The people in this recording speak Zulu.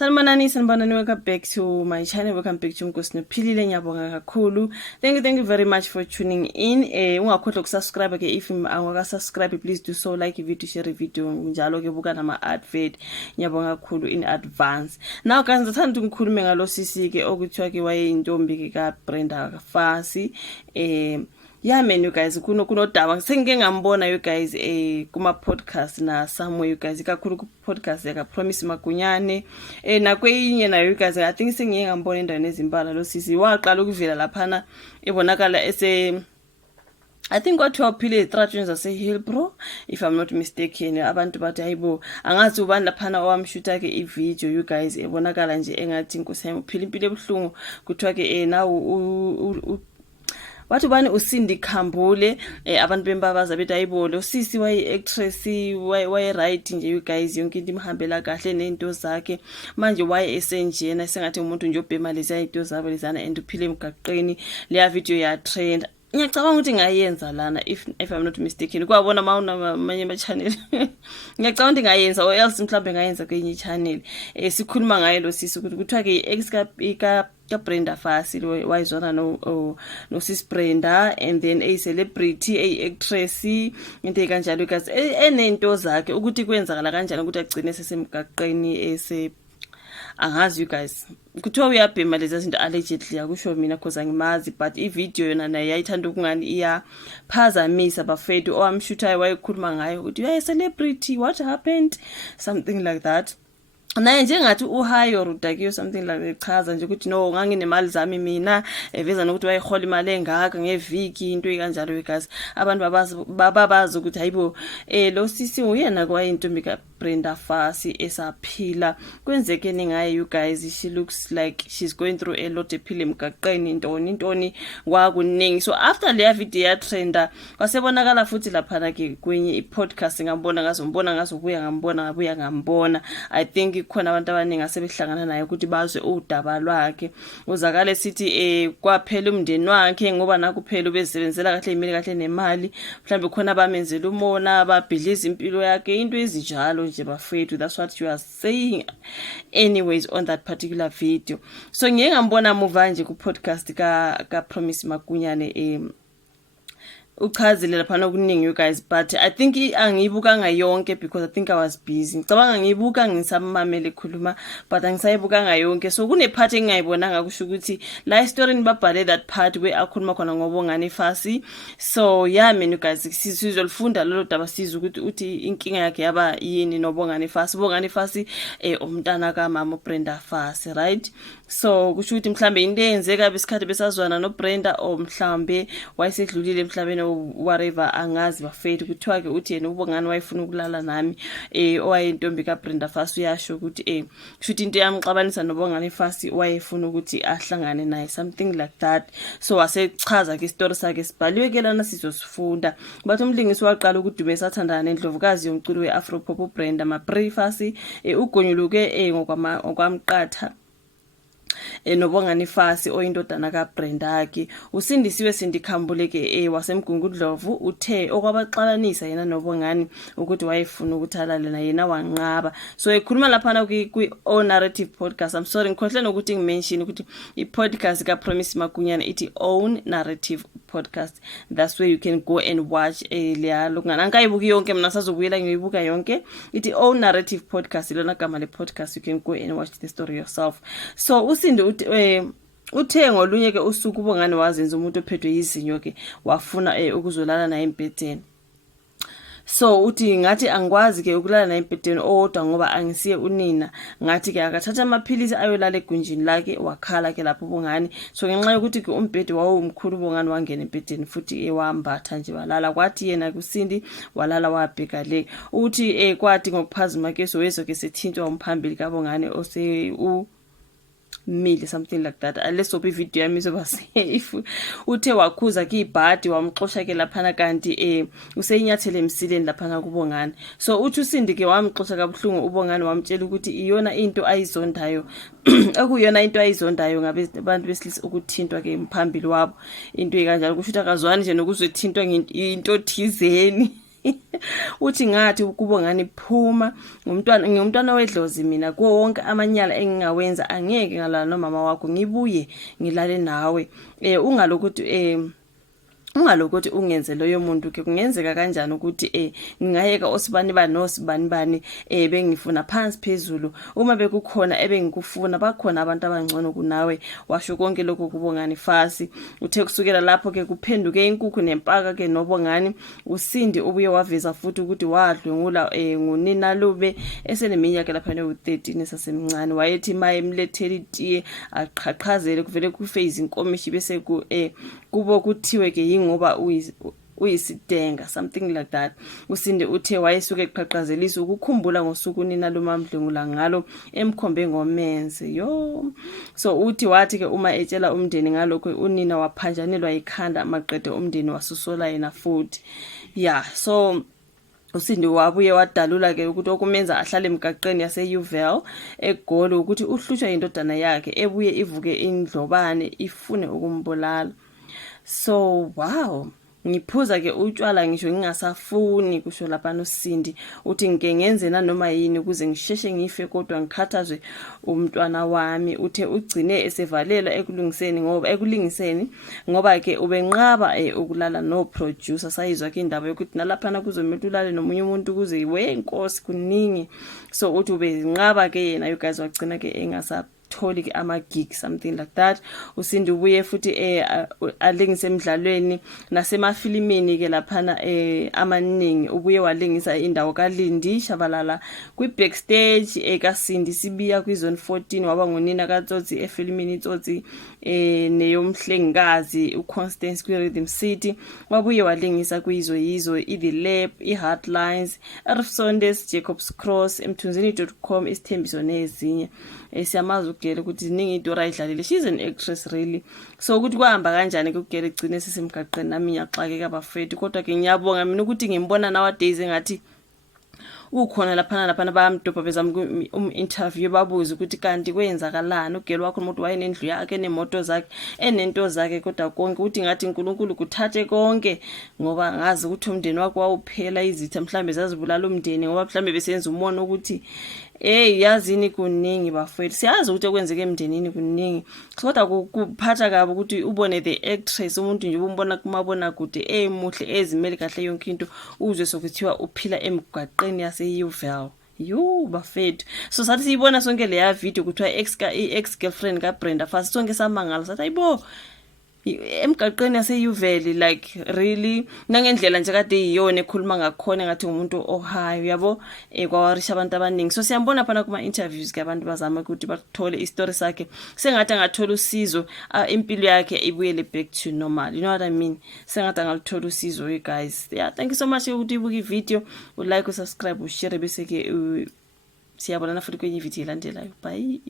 Sanibonani, welcome back to my channel. Welcome back to Mkosinophilile. Ngiyabonga kakhulu. Thank you very much for tuning in. Ungakhohlwa ukusubscribe ke if awaka-subscribe, please do so, like video, share video, njalo ke buka nama advert. Ngiyabonga kakhulu in advance. Now guys, ngithanda ngikhulume ngalo sisi ke okuthiwa ke wayeyintombi ke kaBrenda Fassie. Yeah man, you guys, kunodaba sengike ngambona you guys kuma podcast na somewhere you guys kakhulu ku podcast yaka Promise Magunyane na kweyinye na you guys I think sengike ngambona endaweni ezimbala lo sisi waqala ukuvela laphana ebonakala I think what you phile etrajweni zase Hillbro if I'm not mistaken abantu bathi hayibo angazi ubani laphana owamshuta ke ivideo you guys ebonakala nje engathi inkosami uphila impilo ebuhlungu kuthiwa ke now wathi bani uSindi Khambule abantu bembabaza bethi ayibolo sisi waye actress waye right nje you guys yonke into imhambela kahle nento zakhe manje waye esenjena sengathi umuntu nje obhema lezi into zabo lezana and uphile emgaqeni leya video ya trend. Ngiyacabanga ukuthi ngayenza lana if I'm not mistaken kwabona manye ama channel ngiyacabanga ukuthi ngayenza or else mhlawumbe ngayenza kwenye channel sikhuluma ngaye lo sisi ukuthi kuthiwa ke ex kaBrenda Fassie wayizwana no sis Brenda and then a celebrity a actress into kanjalo kazi enento zakhe ukuthi kwenzakala kanjani ukuthi agcine sesemgaqeni angazi you guys kuthiwa uyabhema lezi zinto allegedly akusho mina because angimazi but ivideo yona naye yayithanda ukungani iyaphazamisa bafethu owamshuthayo wayekhuluma ngayo ukuthi you are a celebrity, what happened, something like that. Naye njengathi uhayo rudakiyo something like echaza nje ukuthi no nganginemali zami mina eveza nokuthi wayehola imali engaka ngeviki into ekanjalo wegazi abantu babazi ukuthi hayibo lo sisi uyena kwayintombi kaBrenda Fassie esaphila kwenzekeni ngaye you guys she looks like she's going through a lot ephile emgaqeni intoni kwakuningi. So after le video ya trenda kwasebonakala futhi lapha ke kwenye i-podcast ngambona ngabuya ngambona I think khona abantu abaningi asebehlangana naye ukuthi bazwe udaba lwakhe uzakale sithi kwaphela umndeni wakhe ngoba nakuphela ubesebenzela kahle imali kahle nemali mhlambe khona bamenzela umona babhidliza impilo yakhe into ezinjalo nje bafethu. That's what you are saying anyways on that particular video. So ngeke ngambona muva nje ku podcast ka Promise Magunyane uchazile lapha okuningi you guys but I think angiyibuka ngayonke because I think I was busy. Ngicabanga ngiyibuka ngisamamele ekhuluma but angisayibuka ngayonke. So kune part engayibonanga kusho ukuthi la story nibabhale that part where akhuluma khona ngoBongani Fassie. So yeah man you guys sizolifunda lolo daba siza ukuthi uthi inkinga yakhe yaba yini noBongani Fassie. uBongani Fassie umntana kaMama Brenda Fassie, right? So kusho ukuthi mhlambe into eyenzeka besikhathi besazwana noBrenda o mhlambe wayesedlulile mhlabeni whatever angazi bafethu kuthiwa ke uthi yena uBongani wayefuna ukulala nami owayeyintombi kaBrenda Fassie uyasho ukuthi kushuthi into yamxabanisa noBongani Fassie wayefuna ukuthi ahlangane naye something like that. So wasechaza ke story sakhe sibhaliwe ke lana sizosifunda but umlingisi waqala ukudumisa athandana nendlovukazi yomculo weAfropop uBrenda Fassie ugonyuluke ngokwamqatha noBongani Fassie oyindodana kaBrenda yakhe usindisiwe Sindi Khambule ke wasemgungudlovu uthe okwabaxabanisa yena noBongani ukuthi wayefuna ukuthi alale na yena wanqaba. So ekhuluma lapha kwi narrative podcast. I'm sorry ngikhohle nokuthi ngimention ukuthi i-podcast ka Promise Magunyane ithi own narrative podcast. That's where you can go and watch leya lokungana angayibuki yonke mina sazobuyela ngiyibuka yonke ithi own narrative podcast lona gama le podcast. You can go and watch the story yourself. So uSindi uthe ngolunye ke usuku uBongani wazenza umuntu ophethwe yizinyo ke wafuna ukuzolala naye empetheni. So uthi ngathi angikwazi ke ukulala naye empetheni odwa ngoba angisiye unina ngathi ke akathatha amaphilisi ayolala egunjini lakhe wakhala ke lapho uBongani. So ngenxa yokuthi ke umbhedi wawumkhulu uBongani wangena empetheni futhi ewambatha nje walala kwathi yena kuSindi walala wabheka le uthi kwathi ngokuphazima ke sowezo ke sethintwa umphambili kaBongani ose mile something like that. Let's hope video yami izoba safe. Uthe wakhuza ke ibhadi wamxoxa ke laphana kanti useyinyathele emsileni laphana kuBongani. So uthi uSindi ke wamxoxa kabuhlungu uBongani wamtshela ukuthi iyona into ayizondayo okuyona into ayizondayo ngabe abantu besilisa ukuthintwa ke emphambili wabo into ekanjalo kusho ukuthi akazwani nje nokuzwethintwa into thizeni uthi ngathi ukuBongani phuma ngumntwana wedlozi mina kuwo wonke amanyala engingawenza angeke ngalala nomama wakho ngibuye ngilale nawe ungalokuthi ungenze loyo muntu ke kungenzeka kanjani ukuthi ngingayeka osibani bani bengifuna phansi phezulu uma bekukhona ebengikufuna bakhona abantu abangcono kunawe washo konke lokho kuBongani Fassie uthe kusukela lapho ke kuphenduke inkukhu nempaka ke noBongani uSindi ubuye waveza futhi ukuthi wadlungula ngunina lube eseneminyaka lapha ne13 sasemncane wayethi maye emlethela itiye aqhaqhazele kuvele kuphase inkomishi bese kubo kuthiwe ke ngoba uyisidenga something like that uSindi uthe wayesuke eqhaqhazelisa ukukhumbula ngosuku nina lomamdlungula ngalo emkhombe ngomenze so uthi wathi ke uma etshela umndeni ngalokho unina waphanjanelwa ikhanda amaqede umndeni wasusola yena futhi so uSindi wabuye wadalula ke ukuthi okumenza ahlale emgaqeni yaseUval eGoli ukuthi uhlushwa indodana yakhe ebuye ivuke indlobane ifune ukumbulala. So wow, ngiphuza ke utshwala ngisho ngingasafuni kusho lapha noSindi uthi ngike ngenze nanoma yini ukuze ngisheshe ngife kodwa ngikhathazwe umntwana wami uthe ugcine esevalela ekulingiseni ngoba ke ubenqaba ukulala no producer sayizwa ke indaba yokuthi nalapha kuzomela ulale nomunye umuntu kuze wenkosi kuningi so uthi ubenqaba ke yena you guys wagcina ke tholi ke ama-gig something like that uSindi ubuye futhi alingise emidlalweni nasemafilimini ke laphana amaningi ubuye walingisa indawo kaLindi Shabalala kwi-backstage kaSindi sibiya kwizone 14 waba ngunina kaTsotsi efilimini Tsotsi neyomhlengikazi uConstance kwi-Rhythm City wabuye walingisa kwiyizo iThe Lab iHeartlines eRifsondes Jacobs Cross emthunzini.com isithembiso nezinye siyamazi ukugela ukuthi ziningi idora ayidlalile she's an actress really so ukuthi kwahamba kanjani ke ukugela igcine sisemgaqeni nami ngiyaxake kabafethu kodwa ke ngiyabonga mina ukuthi ngimbona nowadays engathi ukhona laphana bayamdobha bezama interview babuza ukuthi kanti kwenzakalani ugelo wakho umuntu wayenendlu yakhe nemoto zakhe enento zakhe kodwa konke uthi ngathi uNkulunkulu kuthathe konke ngoba ngazi ukuthi umndeni wakho wawuphela izitha mhlambe zazibulala umndeni ngoba mhlambe besenza umono ukuthi yazini kuningi bafethu siyazi ukuthi okwenzeke emndenini kuningi kodwa kuphatha kabi ukuthi ubone the actress umuntu nje umbona kumabona kude muhle ezimele kahle yonke into uzwe sokuthiwa uphila emgaqeni yaseUval bafethu so sathi siyibona sonke leya video kuthiwa ex girlfriend kaBrenda Fassie sonke samangala sathi ayibo emgaqeni yaseUval like really nangendlela nje kade yiyona ekhuluma ngakhona ngathi umuntu ohayo yabo kwawarisha abantu abaningi so siyambona phana kuma interviews ke abantu bazama ukuthi bathole istory sakhe sengathi angathola usizo impilo yakhe ibuyele back to normal you know what I mean sengathi angalithola usizo guys thank you so much ukuthi ibuka ivideo like usubscribe ushare bese ke siyabonana futhi kwenye video elandelayo bye.